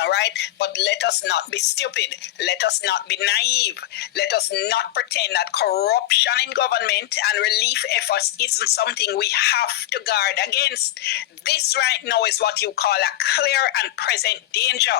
all right? But let us not be stupid. Let us not be naive. Let us not pretend that corruption in government and relief efforts isn't something we have to guard against. This right now is what you call a clear and present danger.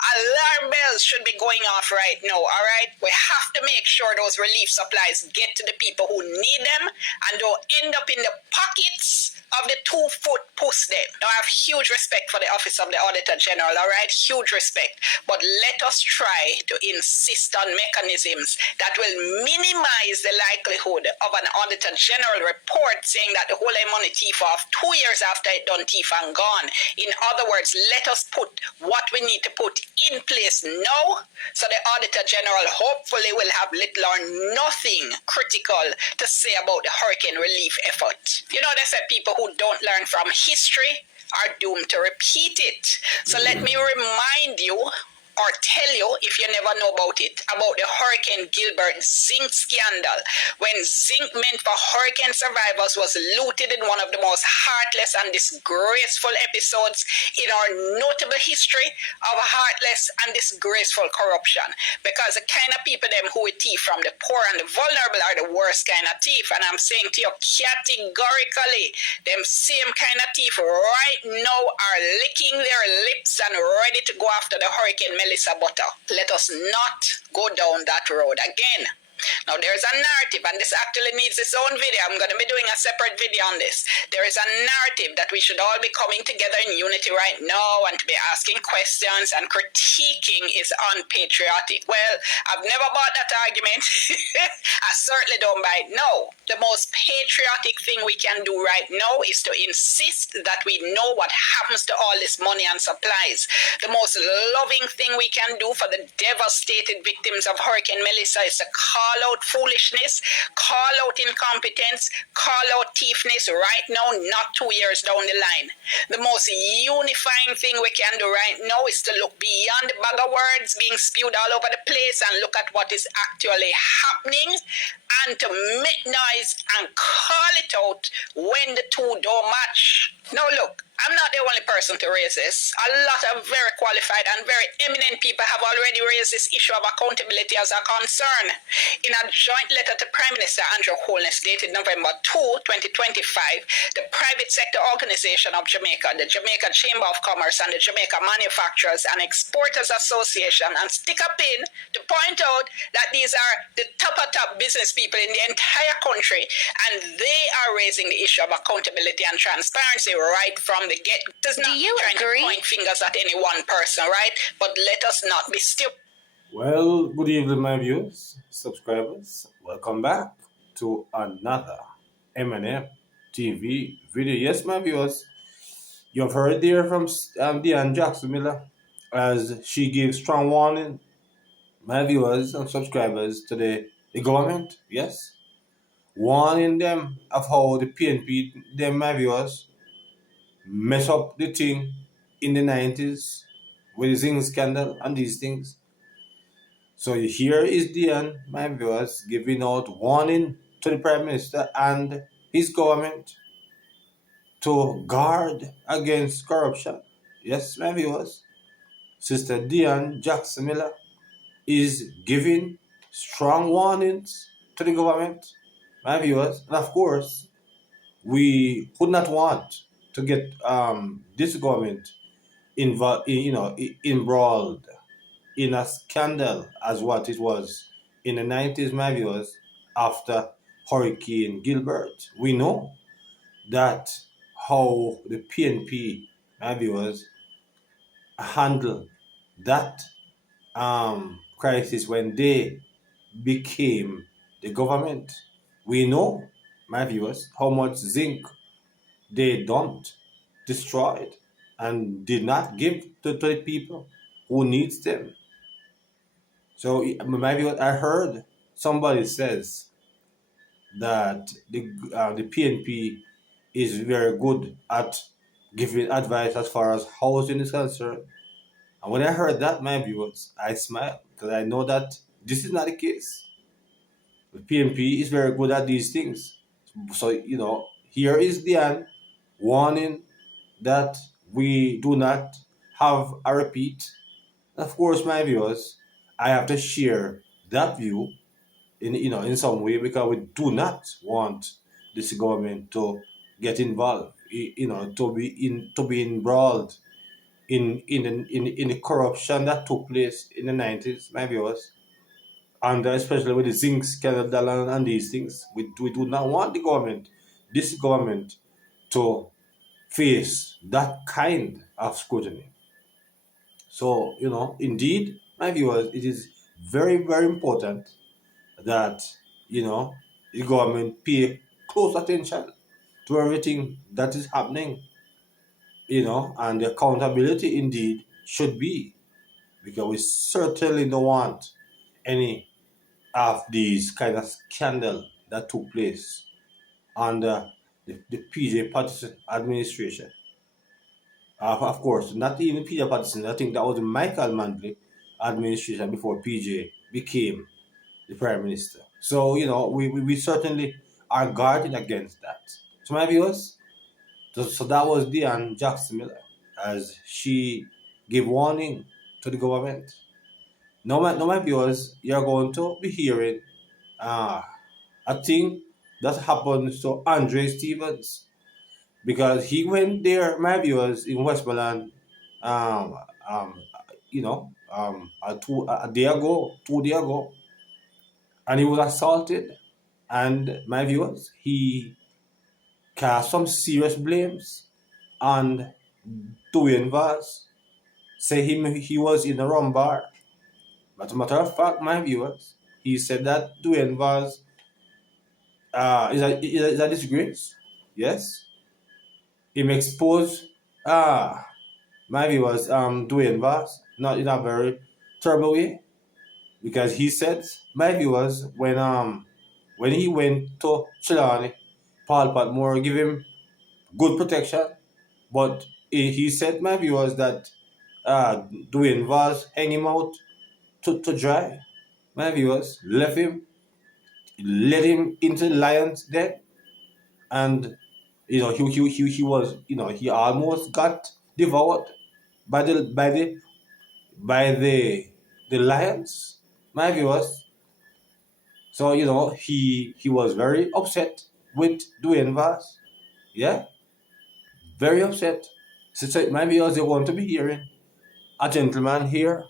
Alarm bells should be going off right now, all right? We have to make sure those relief supplies get to the people who need them and don't end up in the pockets of the 2-foot puss them. Now, I have huge respect for the Office of the Auditor General, all right? Huge respect. But let us try to insist on mechanisms that will minimize the likelihood of an Auditor General report saying that the whole money thief off 2 years after it done thief and gone. In other words, let us put what we need to put in place now, so the Auditor General hopefully will have little or nothing critical to say about the hurricane relief effort. You know, they say people who don't learn from history are doomed to repeat it. So let me remind you, or tell you, if you never know about it, about the Hurricane Gilbert zinc scandal, when zinc meant for hurricane survivors was looted in one of the most heartless and disgraceful episodes in our notable history of heartless and disgraceful corruption. Because the kind of people them who thief from the poor and the vulnerable are the worst kind of thief. And I'm saying to you categorically, them same kind of thief right now are licking their lips and ready to go after the hurricane Melissa Butter. Let us not go down that road again. Now, there's a narrative, and this actually needs its own video. I'm going to be doing a separate video on this. There is a narrative that we should all be coming together in unity right now and to be asking questions and critiquing is unpatriotic. Well, I've never bought that argument. I certainly don't buy it. No. The most patriotic thing we can do right now is to insist that we know what happens to all this money and supplies. The most loving thing we can do for the devastated victims of Hurricane Melissa is to call out foolishness, call out incompetence, call out thiefness right now, not 2 years down the line. The most unifying thing we can do right now is to look beyond the bag of words being spewed all over the place and look at what is actually happening and to make noise and call it out when the two don't match. Now look, I'm not the only person to raise this. A lot of very qualified and very eminent people have already raised this issue of accountability as a concern. In a joint letter to Prime Minister Andrew Holness dated November 2, 2025, the private sector organization of Jamaica, the Jamaica Chamber of Commerce and the Jamaica Manufacturers and Exporters Association, and stick a pin to point out that these are the top business people in the entire country, and they are raising the issue of accountability and transparency right from the get. Does not trying to point fingers at any one person, right? But let us not be stupid. Well, good evening, my viewers, subscribers. Welcome back to another M&M TV video. Yes, my viewers, you have heard there from Dion Miller as she gives strong warning, my viewers and subscribers, to the government. Yes, warning them of how the PNP, them, my viewers, mess up the thing in the 90s with the zinc scandal and these things. So here is Dion, my viewers, giving out warning to the Prime Minister and his government to guard against corruption. Yes, my viewers, Sister Dion Miller is giving strong warnings to the government, my viewers, and of course, we would not want to get this government involved, embroiled in a scandal as what it was in the 90s, my viewers, after Hurricane Gilbert. We know that how the PNP, my viewers, handled that crisis when they became the government. We know, my viewers, how much zinc they dumped, destroyed, and did not give to the people who needs them. So maybe what I heard somebody says that the PNP is very good at giving advice as far as housing is concerned. And when I heard that, my viewers, I smiled because I know that this is not the case. The PNP is very good at these things. So, here is Diane warning that we do not have a repeat Of course, my viewers, I have to share that view in some way because we do not want this government to get involved, to be embroiled in the corruption that took place in the 90s, my viewers, and especially with the zinc scandal and these things. We do not want this government, to face that kind of scrutiny. So, indeed, my viewers, it is very, very important that, the government pay close attention to everything that is happening, and the accountability indeed should be, because we certainly don't want any of these kind of scandal that took place under the PJ Patterson administration. Of course, not even PJ Patterson. I think that was the Michael Manley administration before PJ became the prime minister. So, we certainly are guarding against that. So, my viewers, so that was Dion Jackson Miller as she gave warning to the government. Now, my viewers, you're going to be hearing a thing that happened to Andre Stevens, because he went there, my viewers, in Westmoreland, um, um, a day ago, 2 days ago, and he was assaulted. And my viewers, he cast some serious blames on Dwayne Vaz, say he was in a rum bar. But a matter of fact, my viewers, he said that Dwayne Vaz is a disgrace. Yes, him expose my viewers, Dwayne Vaz, not in a very terrible way, because he said, my viewers, when he went to Chilani, Paul Patmore give him good protection, but he said, my viewers, that Dwayne Vaz hang him out to dry. My viewers, left him, let him into the lion's den, and he was, he almost got devoured by the lions, my viewers. So, he was very upset with Dwayne Vaz. Yeah, very upset. So my viewers, they want to be hearing a gentleman here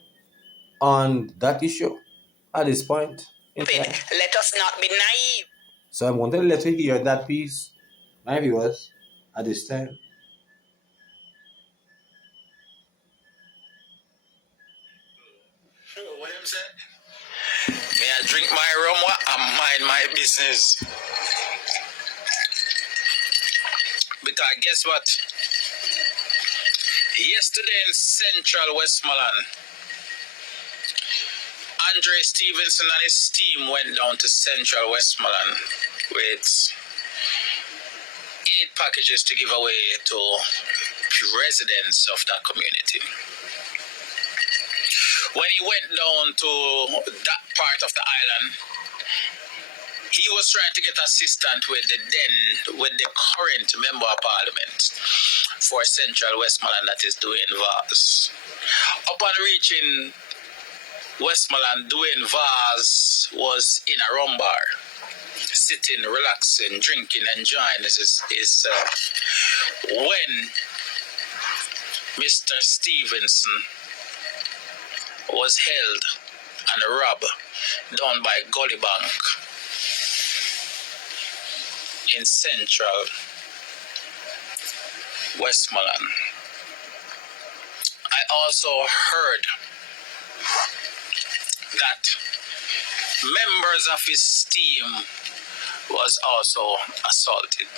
on that issue at this point in time. Let us not be naive. So I want to let you hear that piece, my viewers, at this time. What I'm saying? May I drink my rum and mind my business? Because guess what? Yesterday in Central Westmoreland, Andre Stevenson and his team went down to Central Westmoreland with 8 packages to give away to residents of that community. When he went down to that part of the island, he was trying to get assistance with the current member of parliament for Central Westmoreland, that is Dwayne Vaz. Upon reaching Westmoreland, Dwayne Vaz was in a rum bar, sitting, relaxing, drinking, enjoying his when Mr. Stevenson was held and robbed down by Gully Bank in Central Westmoreland. I also heard that members of his team was also assaulted.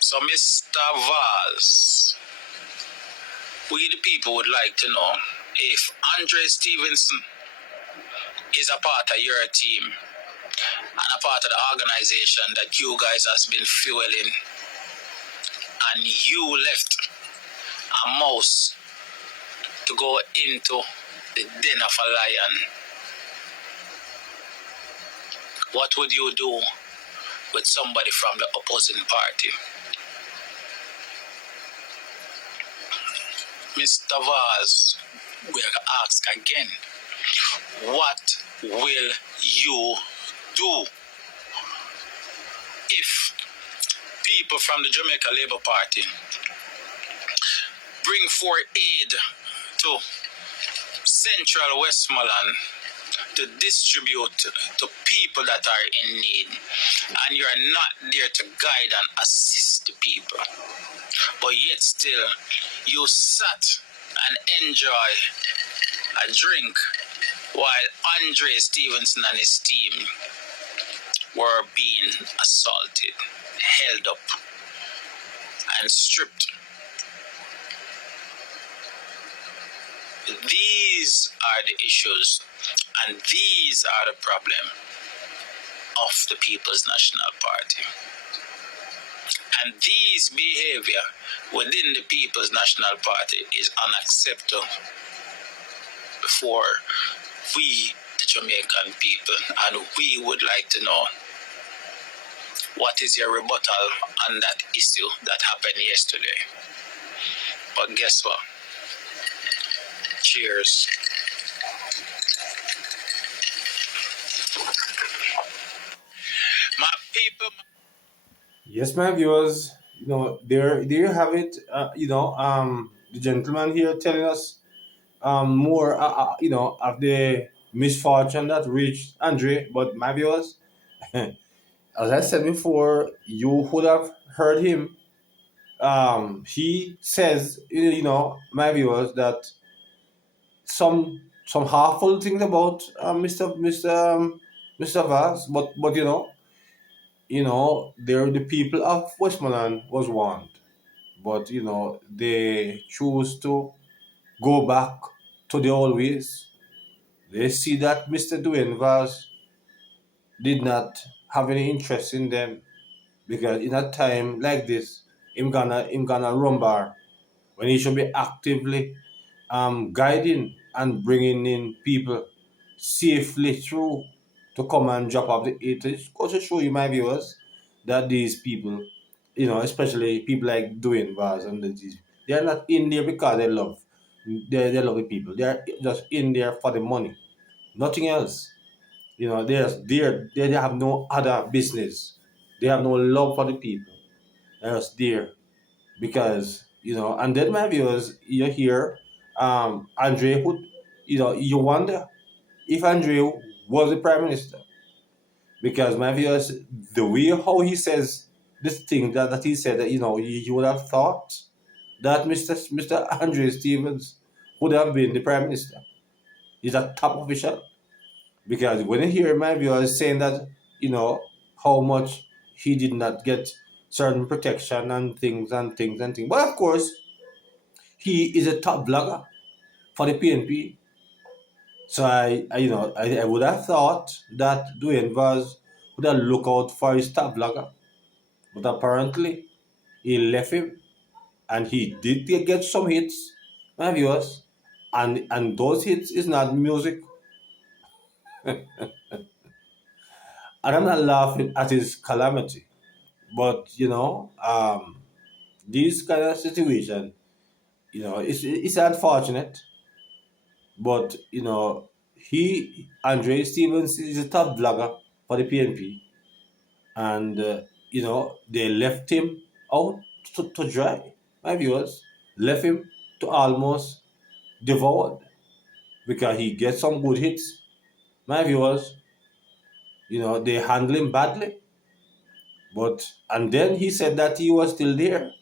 So Mr. Vaz, we the people would like to know if Andre Stevenson is a part of your team and a part of the organization that you guys has been fueling, and you left a mouse to go into the den of a lion. What would you do with somebody from the opposing party? Mr. Vaz will ask again, what will you do if people from the Jamaica Labour Party bring for aid to Central Westmoreland to distribute to people that are in need, and you're not there to guide and assist the people, but yet still you sat and enjoy a drink while Andre Stevenson and his team were being assaulted, held up, and stripped. These are the issues, and these are the problem of the People's National Party. And these behavior within the People's National Party is unacceptable for we, the Jamaican people, and we would like to know, what is your rebuttal on that issue that happened yesterday? But guess what? Cheers. My people. Yes, my viewers, there you have it. The gentleman here telling us more, of the misfortune that reached Andre. But my viewers, as I said before, you would have heard him. He says, my viewers, that some harmful things about Mr. Vaz, but there the people of Westmoreland was warned, but they choose to go back to the old ways. They see that Mr. Dwayne Vaz did not have any interest in them, because in a time like this, him gonna rumbar when he should be actively guiding and bringing in people safely through to come and drop off the aid. It goes to show you, my viewers, that these people, especially people like Dwayne Vaz and these, they are not in there because they love the people. They are just in there for the money, nothing else. They have no other business. They have no love for the people. They're just there because and then my viewers, you hear Andre would, you wonder if Andre was the prime minister, because my viewers, the way how he says this thing that he said, that you would have thought that Mr. Andre Stevens would have been the prime minister. He's a top official, because when you hear my viewers saying that, how much he did not get certain protection and things and things and things, but of course he is a top blogger for the PNP. So I would have thought that Dwayne Vaz would have looked out for his top blogger, but apparently he left him, and he did get some hits, my viewers, and those hits is not music. And I'm not laughing at his calamity, but this kind of situation, it's unfortunate. But Andre Stevens is a top vlogger for the PNP, and they left him out to dry. My viewers, left him to almost devoured, because he gets some good hits. My viewers, they handle him badly, but and then he said that he was still there,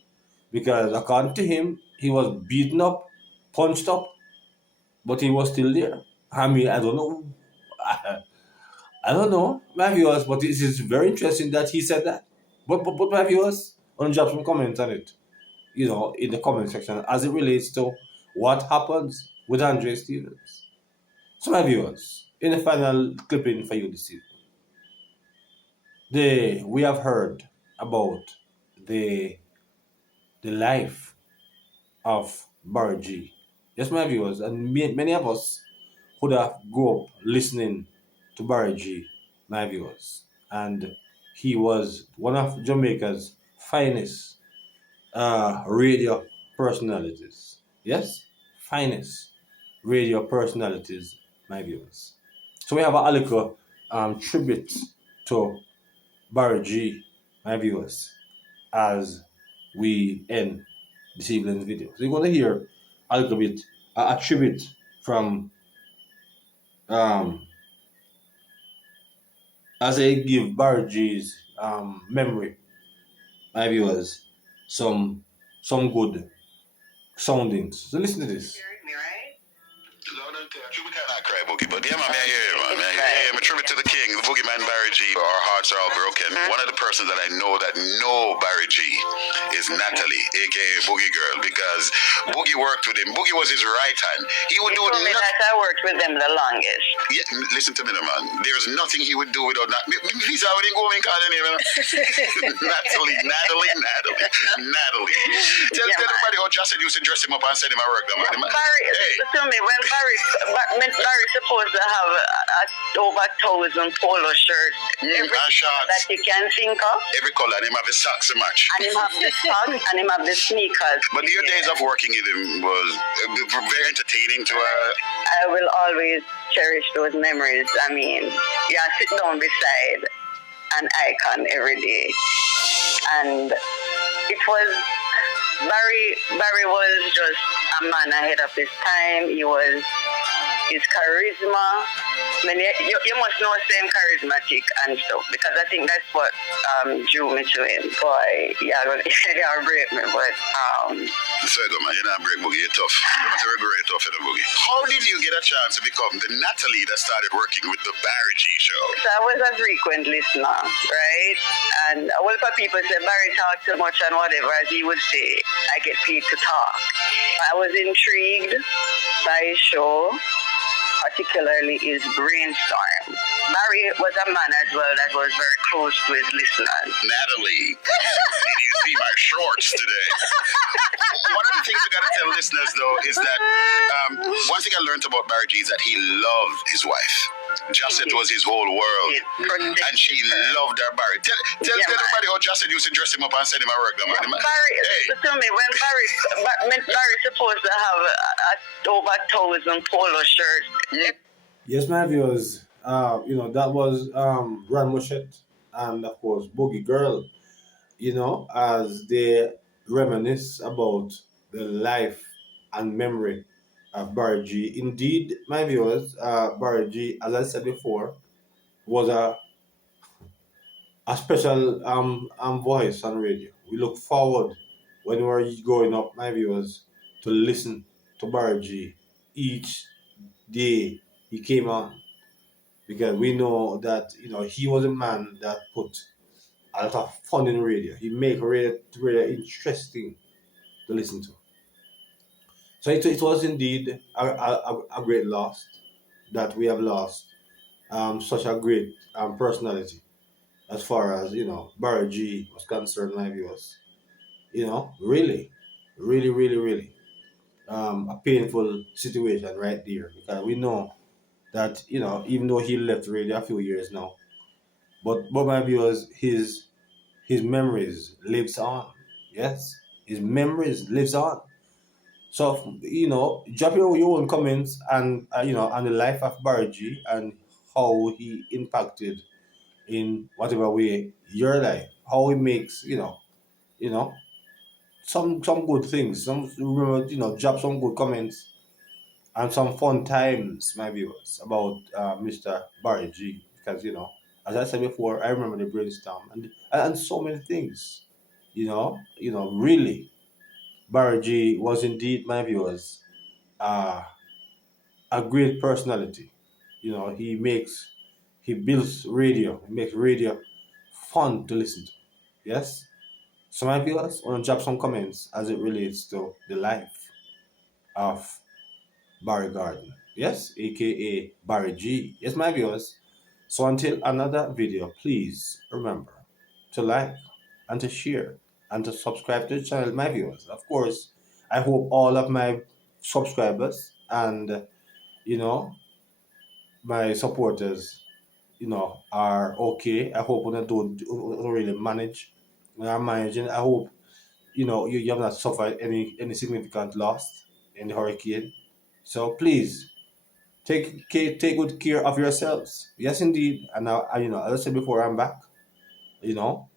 because according to him, he was beaten up, punched up, but he was still there. I mean, I don't know. I don't know, my viewers, but it is very interesting that he said that. But my viewers, want to drop some comments on it, in the comment section, as it relates to what happens with Andre Stevens. So, my viewers, in the final clipping for you this evening, we have heard about the life of Barry G. Yes, my viewers, and many of us would have grew up listening to Barry G, my viewers. And he was one of Jamaica's finest radio personalities. Yes, finest radio personalities, my viewers. So we have a little tribute to Barry G, my viewers, as we end this evening's video. So you're going to hear a little bit, a tribute from, as I give Barry G's memory, my viewers, some good soundings. So listen to this. Loud and clear. We cannot cry, Boogie, but yeah, man, I hear you, man. I tribute to the king, the boogeyman Barry G. Our hearts are all broken. One of the persons that I know that know Barry G is Natalie, aka Boogie Girl, because Boogie worked with him. Boogie was his right hand. He would do nothing. I worked with them the longest. Yeah, listen to me, man. There's nothing he would do without Natalie. Please, I wouldn't go and call her name. Natalie. Tell everybody how Justin used to dress him up and send him a work. Man. Barry, tell me, when Barry supposed to have over 1,000 polo shirts, every shorts that you can think of. Every color, and him have the socks to match. And him have the socks, and him have the sneakers. But your days of working with him was very entertaining to her. I will always cherish those memories. I mean, yeah, sit down beside an icon every day. And it was, Barry was just a man ahead of his time. He was, his charisma. I mean, you must know same charismatic and stuff, because I think that's what drew me to him. Boy, you're break me, but so go, man, you're not break Boogie, you're tough. You're not very great tough in the Boogie. How did you get a chance to become the Natalie that started working with the Barry G show? So I was a frequent listener, right? And a lot of people say Barry talks too much and whatever, as he would say, I get paid to talk. I was intrigued by his show, particularly his brainstorm. Barry was a man as well that was very close to his listeners. Natalie, did you see my shorts today? One of the things we got to tell listeners, though, is that one thing I learned about Barry G is that he loved his wife. Justin was his whole world, and she loved her Barry. Tell everybody how Justin used to dress him up and send him a work. Barry, tell me, when Barry supposed to have over 1,000 polo shirts. Yes, my viewers, that was Ron Mushet and, of course, Boogie Girl, as they reminisce about the life and memory of Barry G. Indeed, my viewers, Barry G, as I said before, was a special voice on radio. We look forward when we were growing up, my viewers, to listen to Barry G each day he came on, because we know that he was a man that put a lot of fun in radio. He make radio interesting to listen to. So it was indeed a great loss that we have lost such a great personality, as far as Barry G was concerned, my viewers. Really, really, really, really a painful situation right there, because we know that even though he left radio a few years now, but my viewers, his memories lives on. Yes, his memories lives on. So drop your own comments and on the life of Barry G and how he impacted in whatever way your life, how he makes some good things. Some drop some good comments and some fun times, my viewers, about Mr. Barry G. Because as I said before, I remember the brainstorm and so many things. Really, Barry G was indeed, my viewers, a great personality. He builds radio. He makes radio fun to listen to. Yes. So my viewers, want to drop some comments as it relates to the life of Barry Garden. Yes, aka Barry G. Yes, my viewers. So until another video, please remember to like and to share and to subscribe to the channel, my viewers. Of course, I hope all of my subscribers and my supporters are okay. I hope when I don't really manage when I'm managing. I hope you have not suffered any significant loss. in the hurricane. So please take good care of yourselves. Yes, indeed. And now, as I said before, I'm back. You know.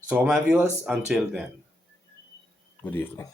So, my viewers, until then, good evening.